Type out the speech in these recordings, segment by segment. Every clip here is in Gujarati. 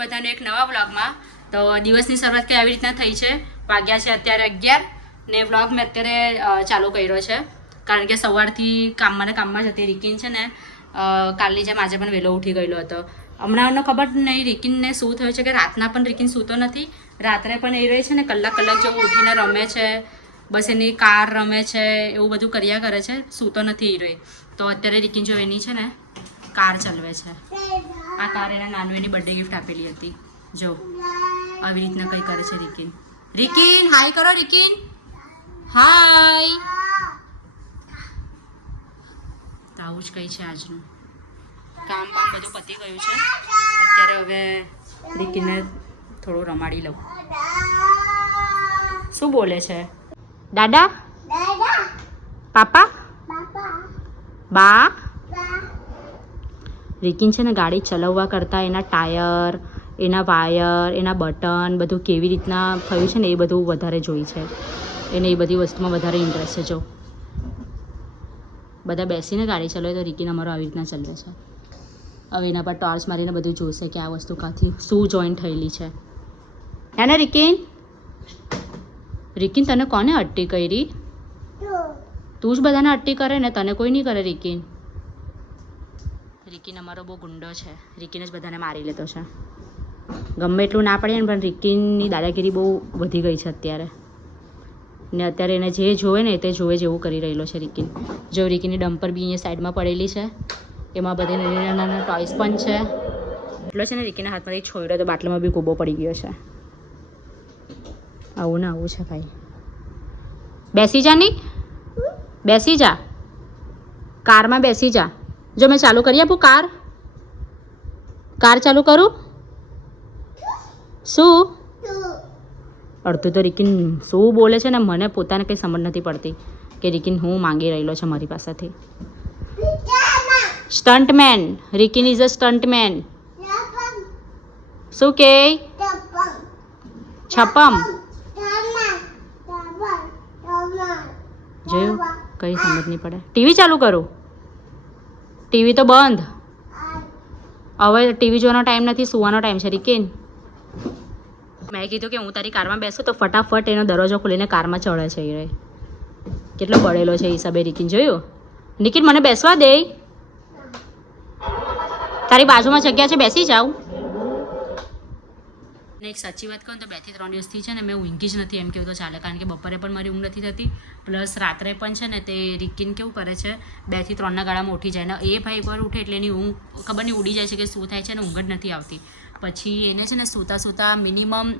બધાને એક નવા વ્લોગમાં તો દિવસની શરૂઆત કઈ આવી રીતના થઈ છે. વાગ્યા છે અત્યારે 11 ને વ્લોગ મેં અત્યારે ચાલુ કર્યો છે કારણ કે સવારથી કામમાં જ હતી. રિકિન છે ને કાલની જેમ આજે પણ વહેલો ઉઠી ગયેલો હતો. હમણાં ખબર નહીં રિકિનને શું થયું છે કે રાતના પણ રિકિન સૂતો નથી. રાત્રે પણ એ રહે છે ને કલાક જેવું ઉઠીને રમે છે, બસ એની કાર રમે છે, એવું બધું કર્યા કરે છે, સૂતો નથી એ રહે. તો અત્યારે રિકિન જો એની છે ને કાર ચલાવે છે. આ કાર એના નાનવીની બર્થડે ગિફ્ટ આપેલી હતી. જો આવી રીતના કંઈ કરે છે રિકિન. રિકિન હાય કરો. રિકિન હાય. તો આવું જ કંઈ છે આજનું કામ બધું પતી ગયું છે. અત્યારે હવે રિકિનને થોડું રમાડી લઉં. શું બોલે છે? દાદા, પાપા, બા. રિકિન છે ને ગાડી ચલાવવા કરતાં એના ટાયર, એના વાયર, એના બટન બધું કેવી રીતના થયું છે ને એ બધું વધારે જોઈ છે. એને એ બધી વસ્તુમાં વધારે ઇન્ટરેસ્ટ છે. જો બધા બેસીને ગાડી ચલાવે તો રિકિન અમારો આવી રીતના ચલાવે છે. હવે એના પર ટોર્ચ મારીને બધું જોશે કે આ વસ્તુ કાંથી શું જોઈન્ટ થયેલી છે. હે ને રિકિન? રિકિન તને કોને અટ્ટી કરી? તું જ બધાને અટ્ટી કરે ને, તને કોઈ નહીં કરે. રિકિન અમારો બહુ ગુંડો છે. રિકિન જ બધાને મારી લેતો છે. ગમે એટલું ના પડે ને પણ રિકિનની દાદાગીરી બહુ વધી ગઈ છે અત્યારે. ને અત્યારે એને જે જોવે ને તે જોવે જેવું કરી રહેલો છે રિકિન. જો રિકિનની ડમ્પર બી અહીંયા સાઈડમાં પડેલી છે. એમાં બધી નાના નાના ટોયસ પણ છે. એટલો છે ને રિકિનના હાથમાંથી છોડ્યો તો બાટલામાં બી ગોબો પડી ગયો છે. આવું ને આવું છે ભાઈ. બેસી જા ની, બેસી જા, કારમાં બેસી જા. જો મેં ચાલુ કરી આપું કાર ચાલુ કરું? શું અડધું તો રિકિન શું બોલે છે ને મને પોતાને કંઈ સમજ નથી પડતી કે રિકિન હું માંગી રહેલો છે મારી પાસેથી. સ્ટન્ટમેન. Rikin is a સ્ટન્ટમેન. શું કે? છપમ. જોયું? કંઈ સમજ નહીં પડે. ટીવી ચાલુ કરું? ટીવી તો બંધ. હવે ટીવી જોવાનો ટાઈમ નથી, સુવાનો ટાઈમ છે રિકિન. મેં કીધું કે હું તારી કારમાં બેસું તો ફટાફટ એનો દરવાજો ખોલીને કારમાં ચડે છે. એ કેટલો બળેલો છે હિસાબે રિકિન. જોયું? નિકિન મને બેસવા દે. તારી બાજુમાં જગ્યા છે, બેસી જાઉં. ને એક સાચી વાત કહું તો 2 થી 3 દિવસથી છે ને મેં ઊંઘી જ નથી એમ કેવું તો ચાલે. કારણ કે બપોરે પણ મારી ઊંઘ નથી થતી, પ્લસ રાત્રે પણ છે ને તે રિકિન કેવું કરે છે 2 થી 3ના ગાળામાં ઉઠી જાય ને એ ભાઈ પર ઉઠે એટલે એની ઊંઘ ખબર નહીં ઉડી જાય છે કે શું થાય છે ને ઊંઘ જ નથી આવતી. પછી એને છે ને સૂતા મિનિમમ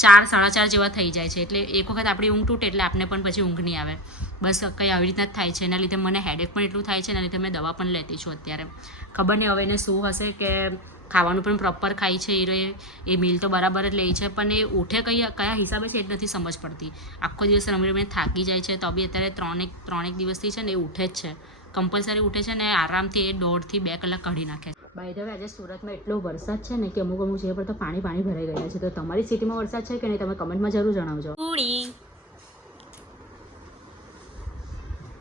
4 સાડા 4 જેવા થઈ જાય છે. એટલે એક વખત આપણી ઊંઘ તૂટે એટલે આપણે પણ પછી ઊંઘ નહીં આવે. બસ કંઈ આવી રીતના જ થાય છે. એના લીધે મને હેડેક પણ એટલું થાય છે. એના લીધે મેં દવા પણ લેતી છું અત્યારે. ખબર નહીં હવે એને શું હશે કે ખાવાનું પણ પ્રોપર ખાય છે એ મિલ તો બરાબર જ લે છે પણ એ ઉઠે કયા હિસાબે છે એ જ નથી સમજ પડતી. આખો દિવસ રમીને થાકી જાય છે તો બી અત્યારે 3 દિવસથી છે ને એ ઉઠે જ છે. કમ્પલસરી ઉઠે છે ને આરામથી એ 1.5 થી 2 કલાક કાઢી નાખે. બાય ધ વે આજે સુરતમાં એટલો વરસાદ છે ને કે અમુક જગ્યા પર તો પાણી ભરાઈ ગયા છે. તો તમારી સિટીમાં વરસાદ છે કે નહીં તમે કમેન્ટમાં જરૂર જણાવજો.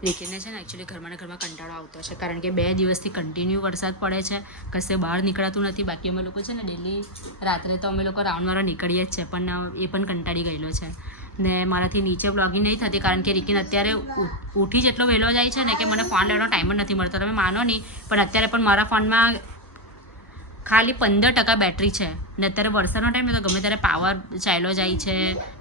રિકિનને છે ને એકચ્યુઅલી ઘરમાં કંટાળો આવતો છે કારણ કે 2 દિવસથી કન્ટિન્યુ વરસાદ પડે છે. કશે બહાર નીકળાતું નથી. બાકી અમે લોકો છે ને ડેલી રાત્રે તો અમે લોકો રાઉન્ડ મારવા નીકળીએ જ છે પણ એ પણ કંટાળી ગયેલો છે. ને મારાથી નીચે બ્લોગિંગ નહીં થતી કારણ કે રિકિન અત્યારે ઉઠી જેટલો વહેલો જાય છે ને કે મને ફોન લેવાનો ટાઈમ જ નથી મળતો. તમે માનો નહીં પણ અત્યારે પણ મારા ફોનમાં ખાલી 15% બેટરી છે ને અત્યારે વરસાદનો ટાઈમ તો ગમે ત્યારે પાવર ચાલ્યો જાય છે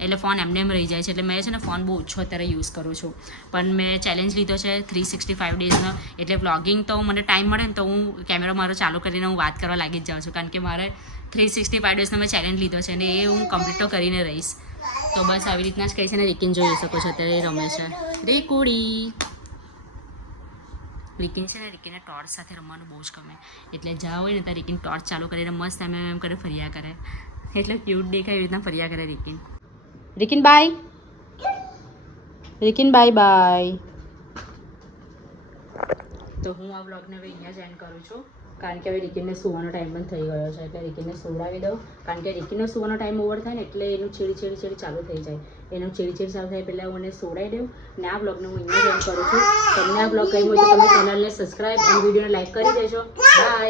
એટલે ફોન એમને એમ રહી જાય છે. એટલે મેં છે ને ફોન બહુ ઓછો અત્યારે યુઝ કરું છું. પણ મેં ચેલેન્જ લીધો છે 365 ડેઝનો. એટલે વ્લોગિંગ તો મને ટાઈમ મળે ને તો હું કેમેરો મારો ચાલુ કરીને હું વાત કરવા લાગી જ જાઉં છું કારણ કે મારે 365 ડેઝનો મેં ચેલેન્જ લીધો છે અને એ હું કમ્પ્લીટ તો કરીને રહીશ. તો બસ આવી રીતના જ કહી છે ને રિકિન જોઈ શકો છો અત્યારે રમે છે. રેકુડી રિકિન છે ને રિકિનને ટોર્ચ સાથે રમવાનું બહુ જ ગમે. એટલે જ્યાં હોય ને ત્યાં રિકિન ટોર્ચ ચાલુ કરીને મસ્ત એમ કરે ફર્યા કરે. એટલે ક્યુટ દેખાય એવી રીતના ફર્યા કરે રિકિન. રિકિન બાય. રિકિન બાય. તો હું આ વ્લોગને હવે અહીંયા જ એન્ડ કરું છું કારણ કે હવે રિકિનને સુવાનો ટાઈમ પણ થઈ ગયો છે. એટલે રિકિનને સુવડાવી દઉં કારણ કે રિકિનનો સુવાનો ટાઈમ ઓવર થાય ને એટલે એનું ચીડી ચાલુ થઈ જાય. એનું ચીડી ચાલુ થાય પહેલાં હું એને સુવડાવી દઉં ને આ વ્લોગને હું અહીંયા જ એન્ડ કરું છું. તમને આ વ્લોગ ગમ્યો હોય તો તમે ચેનલને સબસ્ક્રાઈબ અને વિડીયોને લાઈક કરી દેજો. બાય.